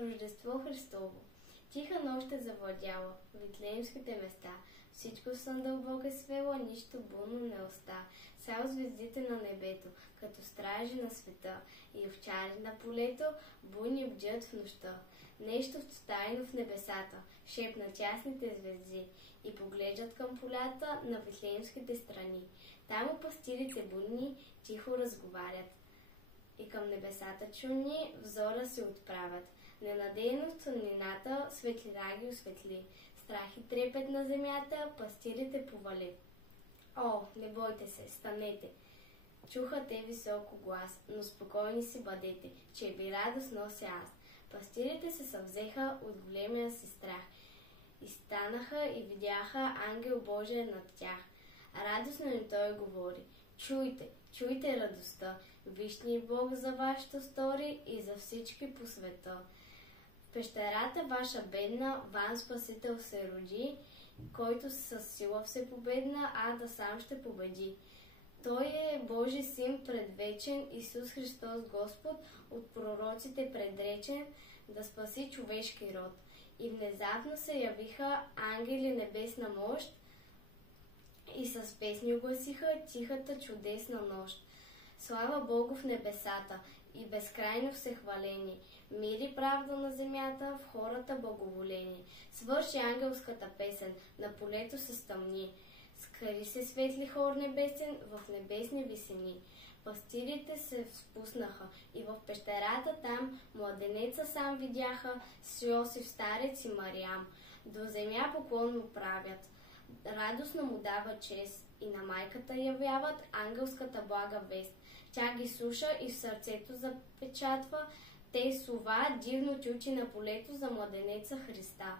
Рождество Христово. Тиха нощ е завладяла Витлеемските места. Всичко в сън дълбока свела, нищо будно не оста. Само звездите на небето, като стражи на света, и овчари на полето, буйни бдят в нощта. Нещо тайно в небесата шепнат ясните звезди и поглеждат към полята на Витлеемските страни. Там пастирите будни тихо разговарят и към небесата чудни взора се отправят. Ненадейно в тъмнината светлина ги осветли. Страх и трепет на земята пастирите повали. О, не бойте се, станете! Чуха те високо глас, но спокойни си бъдете, че ви радост нося аз. Пастирите се съвзеха от големия си страх и станаха и видяха ангел Божия над тях. Радостно им той говори: чуйте, чуйте радостта, вижте Бог за вашето стори и за всички по света. В пещерата ваша бедна вам Спасител се роди, който със сила всепобедна, да сам ще победи. Той е Божи син предвечен, Исус Христос Господ, от пророците предречен, да спаси човешки род. И внезапно се явиха ангели небесна мощ и с песни огласиха тихата чудесна нощ. Слава Богу в небесата и безкрайно всехваление, мир и правда на земята, в хората благоволение. Свърши ангелската песен, на полето се стъмни. Скари се светли хор небесен в небесни висини. Пастирите се спуснаха и в пещерата там младенеца сам видяха с Йосиф старец и Мариям. До земя поклон му правят, радостно му дава чест и на майката явяват ангелската блага вест. Тя ги слуша и в сърцето запечатва, те сува дивно чучи на полето за младенеца Христа.